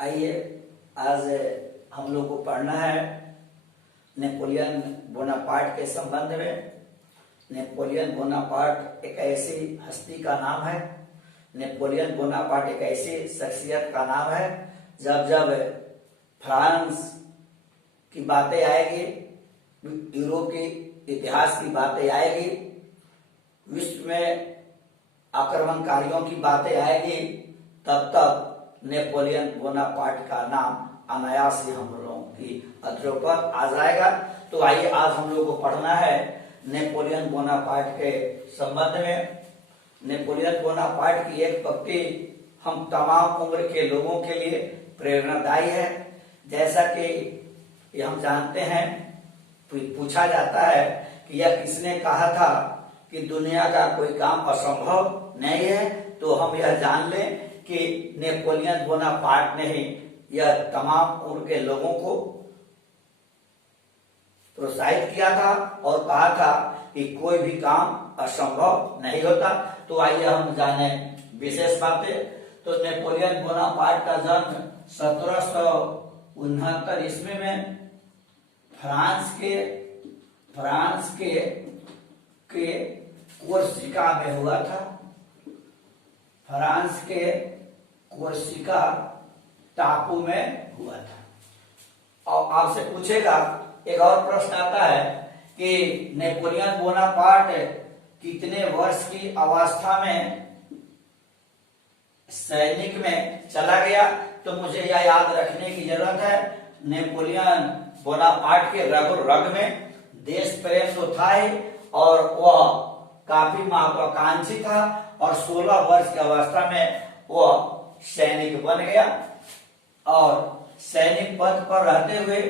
आइए आज हम लोग को पढ़ना है नेपोलियन बोनापार्ट के संबंध में। नेपोलियन बोनापार्ट एक ऐसी हस्ती का नाम है। नेपोलियन बोनापार्ट एक ऐसी शख्सियत का नाम है। जब जब फ्रांस की बातें आएगी, यूरोप के इतिहास की बातें आएगी, विश्व में आक्रमणकारियों की बातें आएगी, तब तब नेपोलियन बोनापार्ट का नाम अनायास ही हम लोगों की अधरों पर आ जाएगा। तो आइए आज हम लोग को पढ़ना है नेपोलियन बोनापार्ट के संबंध में। नेपोलियन बोनापार्ट की एक पंक्ति हम तमाम उम्र के लोगों के लिए प्रेरणादायी है। जैसा कि हम जानते हैं, पूछा जाता है कि यह किसने कहा था कि दुनिया का कोई काम असंभव नहीं है, तो हम यह जान लें कि नेपोलियन बोनापार्ट ने ही यह तमाम उम्र के लोगों को प्रोत्साहित किया था और कहा था कि कोई भी काम असंभव नहीं होता। तो आइए हम जाने विशेष बातें। तो नेपोलियन बोनापार्ट का जन्म 1769 ईस्वी में फ्रांस के कोर्सिका में हुआ था। फ्रांस के कोर्सिका टापू में हुआ था। और आपसे पूछेगा, एक और प्रश्न आता है कि नेपोलियन बोनापार्ट कितने वर्ष की अवस्था में सैनिक में चला गया? तो मुझे यह याद रखने की जरूरत है, नेपोलियन बोनापार्ट के रग में देश प्रेम तो था ही, और वह काफी महत्वाकांक्षी था, और 16 वर्ष की अवस्था में वह सैनिक बन गया। और सैनिक पद पर रहते हुए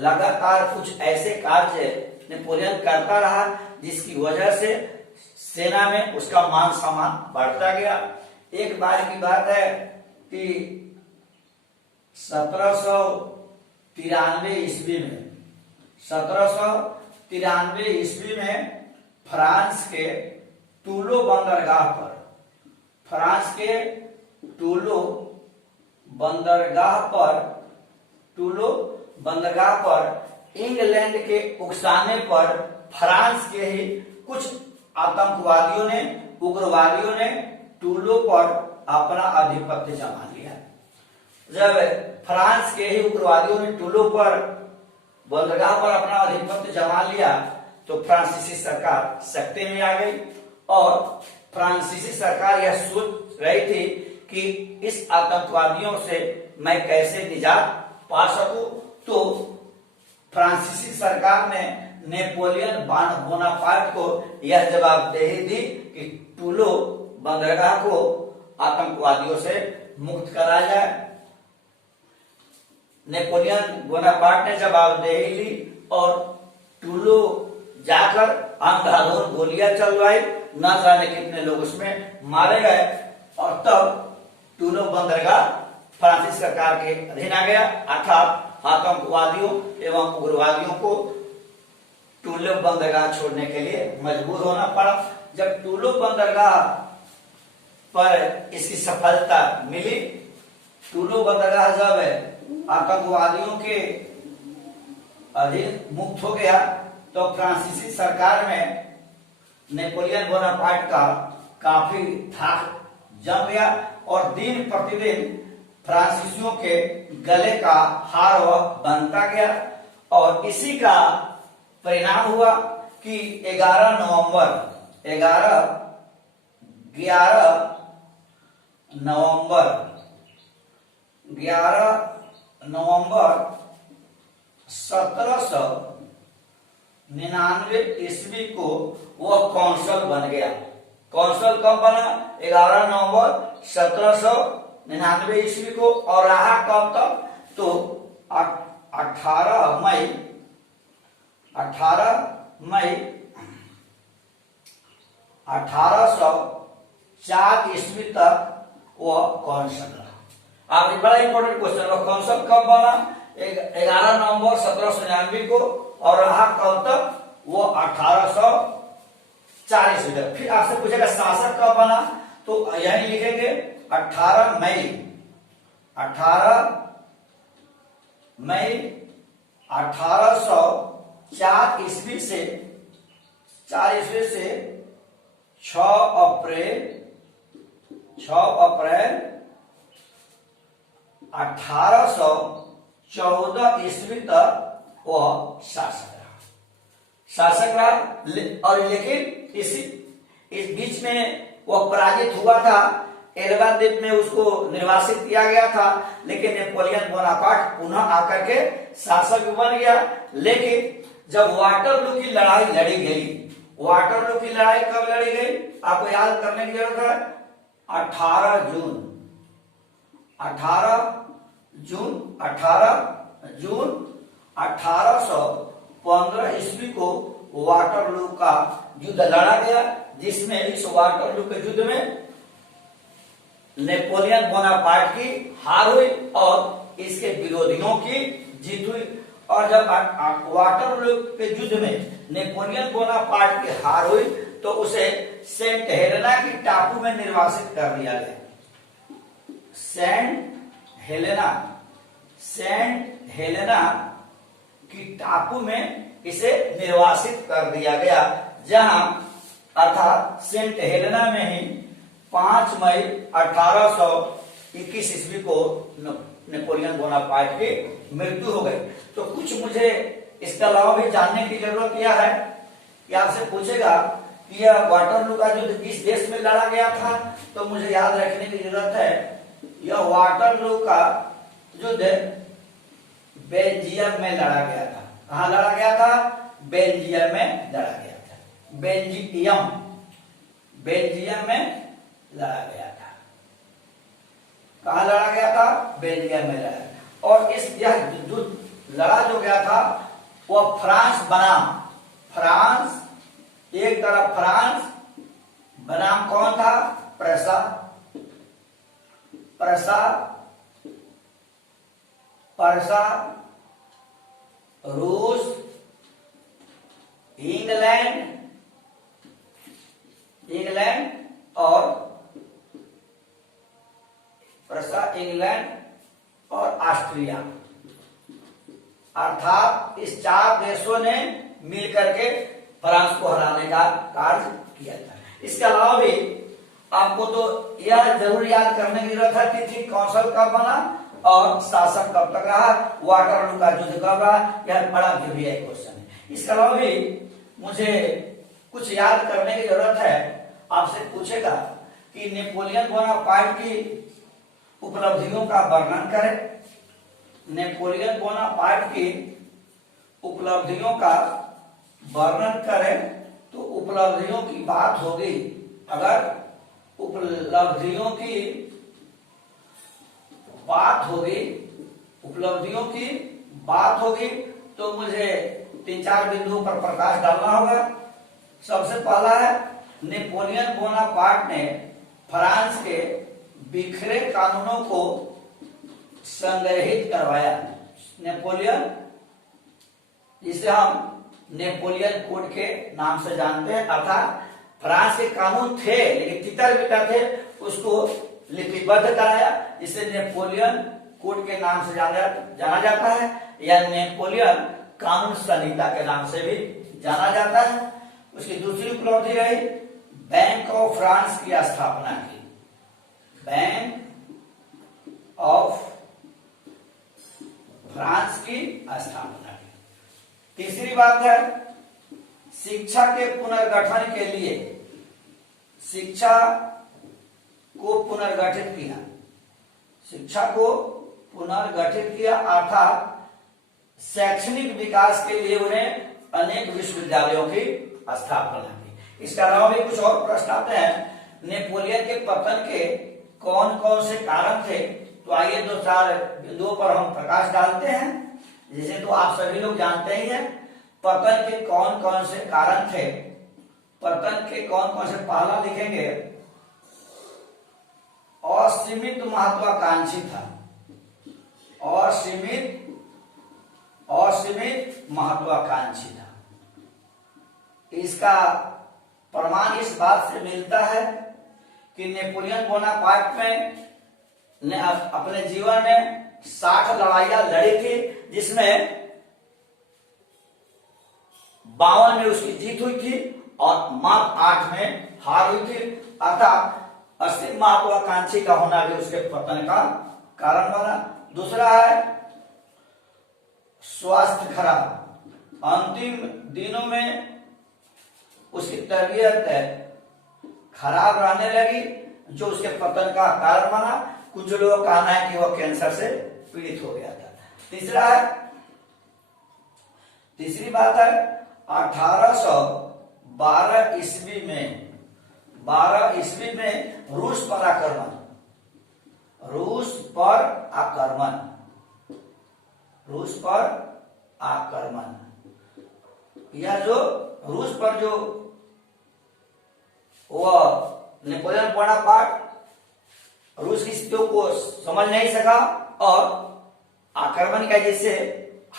लगातार कुछ ऐसे कार्य नेपोलियन करता रहा जिसकी वजह से सेना में उसका मान सम्मान बढ़ता गया। एक बार की बात है कि 1793 ईस्वी में फ्रांस के टूलो बंदरगाह पर इंग्लैंड के उकसाने पर फ्रांस के ही कुछ उग्रवादियों ने टूलो पर अपना आधिपत्य जमा लिया। जब फ्रांस के ही उग्रवादियों ने टूलो पर बंदरगाह पर अपना आधिपत्य जमा लिया, तो फ्रांसीसी सरकार सत्ते में आ गई। और फ्रांसीसी सरकार यह सोच रही थी कि इस आतंकवादियों से मैं कैसे निजात पा सकूं। तो फ्रांसीसी सरकार ने नेपोलियन बोनापार्ट को यह जवाबदेही दी कि टूलो बंदरगाह को आतंकवादियों से मुक्त कराया जाए। नेपोलियन बोनापार्ट ने जवाबदेही ली और टूलो जाकर अंधाधुंध गोलियां चलवाई, न जाने कितने लोग उसमें मारे गए, और तब टूलो बंदरगाह फ्रांसीसी सरकार के अधीन आ गया। अर्थात आतंकवादियों एवं उग्रवादियों को टूलो बंदरगाह छोड़ने के लिए मजबूर होना पड़ा। जब टूलो बंदरगाह पर इसकी सफलता मिली, टूलो बंदरगाह जब आतंकवादियों के अधीन मुक्त हो गया, तो फ्रांसीसी सरकार में नेपोलियन बोनापार्ट का काफी धाक जम गया, और दिन प्रतिदिन फ्रांसीसियों के गले का हार वह बनता गया। और इसी का परिणाम हुआ कि 11 नवंबर 1799 ईस्वी को वह कौंसल बन गया। कौंसल कब बना? 11 नवंबर 1799 ईस्वी को। और रहा कब तक? तो 18 मई 1804 ईस्वी तक वह कौंसल रहा। आप बड़ा इंपॉर्टेंट क्वेश्चन, कौंसल कब बना? 11 नवंबर 1799 को, और रहा कब तक? वो 1804 ईस्वी तक। फिर आपसे पूछेगा शासक कब बना? तो यही लिखेंगे 18 मई मई 1804 ईस्वी से 6 अप्रैल 1814 ईस्वी तक वह शासक रहा। और लेकिन इस बीच में वह पराजित हुआ था। एल्बा द्वीप में उसको निर्वासित किया गया था, लेकिन नेपोलियन बोनापार्ट पुनः आकर के शासक बन गया। लेकिन जब वाटरलू की लड़ाई लड़ी गई, वाटरलू की लड़ाई कब लड़ी गई आपको याद करने की जरूरत है। 18 जून 1815 ईस्वी को वाटरलू का युद्ध लड़ा गया, जिसमें इस वाटरलू के युद्ध में नेपोलियन बोनापार्ट की हार हुई और इसके विरोधियों की जीत हुई। और जब वाटरलू के युद्ध में नेपोलियन बोनापार्ट की हार हुई तो उसे सेंट हेलेना की टापू में निर्वासित कर दिया गया। सेंट हेलेना की टापू में इसे निर्वासित कर दिया गया, जहां अर्थात सेंट हेलेना में ही 5 मई 1821 ईस्वी को नेपोलियन बोनापार्ट की मृत्यु हो गई। तो कुछ मुझे इसके अलावा भी जानने की जरूरत यह है कि आपसे पूछेगा कि यह वाटरलू का युद्ध किस देश में लड़ा गया था, तो मुझे याद रखने की जरूरत है यह वाटरलू का युद्ध बेल्जियम में लड़ा गया था। कहां लड़ा गया था? बेल्जियम में लड़ा गया था। बेल्जियम में लड़ा गया था। कहां लड़ा गया था? बेल्जियम में लड़ा। और इस यह युद्ध लड़ा जो गया था वह फ्रांस बनाम, एक तरफ फ्रांस बनाम कौन था? प्रसा, रूस, इंग्लैंड और ऑस्ट्रिया, अर्थात इस 4 देशों ने मिलकर के फ्रांस को हराने का कार्य किया था। इसके अलावा भी आपको तो यह जरूर याद करने की जरूरत है तिथि कौंसल कब बना और शासक कब तक रहा, वाटरलू का युद्ध कब रहा। यह बड़ा गंभीर क्वेश्चन है। इसके अलावा भी मुझे कुछ याद करने की जरूरत है। आपसे पूछेगा कि नेपोलियन बोनापार्ट की उपलब्धियों का वर्णन करें। नेपोलियन बोनापार्ट की उपलब्धियों का वर्णन करें तो उपलब्धियों की बात होगी। अगर उपलब्धियों की बात होगी तो मुझे 3-4 बिंदुओं पर प्रकाश डालना होगा। सबसे पहला है नेपोलियन बोनापार्ट ने फ्रांस के बिखरे कानूनों को संग्रहित करवाया। नेपोलियन, जिसे हम नेपोलियन कोड के नाम से जानते हैं, अर्थात फ्रांस के कानून थे लेकिन तितर बितर थे, उसको लिपिबद्ध कराया, जिसे नेपोलियन कोड के नाम से जाना जाता है, या नेपोलियन कानून संहिता के नाम से भी जाना जाता है। उसकी दूसरी उपलब्धि रही बैंक ऑफ फ्रांस की स्थापना की। बैंक ऑफ फ्रांस की स्थापना की। तीसरी बात है शिक्षा के पुनर्गठन के लिए शिक्षा को पुनर्गठित किया, अर्थात शैक्षणिक विकास के लिए उन्हें अनेक विश्वविद्यालयों की स्थापना की। इसके अलावा भी कुछ और प्रश्न आते हैं। नेपोलियन के पतन के कौन कौन से कारण थे, तो आइए 2-4 बिंदुओं पर हम प्रकाश डालते हैं। जिसे तो आप सभी लोग जानते ही हैं। पतन के कौन कौन से कारण थे, पतन के कौन कौन से, पहला लिखेंगे असीमित महत्वाकांक्षी था। असीमित महत्वाकांक्षी था। इसका प्रमाण इस बात से मिलता है कि नेपोलियन बोनापार्ट में ने अपने जीवन में 60 लड़ाइयां लड़ी थी, जिसमें 52 में उसकी जीत हुई थी और मात्र 8 में हार हुई थी। अर्थात असीम महत्वाकांक्षी का होना भी उसके पतन का कारण बना। दूसरा है स्वास्थ्य खराब। अंतिम दिनों में उसकी तबीयत खराब रहने लगी, जो उसके पतन का कारण बना। कुछ लोगों का कहना है कि वह कैंसर से पीड़ित हो गया था। तीसरी बात है 1812 ईस्वी में 12 ईस्वी में रूस पर आक्रमण। यह जो रूस पर जो वह नेपोलियन बोनापार्ट रूस की स्थितियों को समझ नहीं सका और आक्रमण किया, जिससे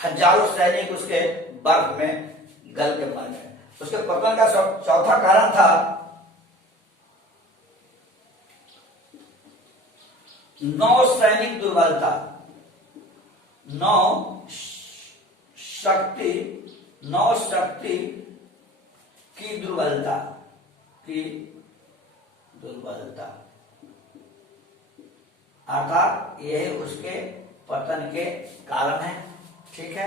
हजारों सैनिक उसके बर्फ में गल के मर गए। उसके पतन का चौथा कारण था नौ सैनिक दुर्बलता। नौ शक्ति की दुर्बलता अर्थात यही उसके पतन के कारण है। ठीक है,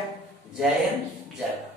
जय हिंद, जय भारत।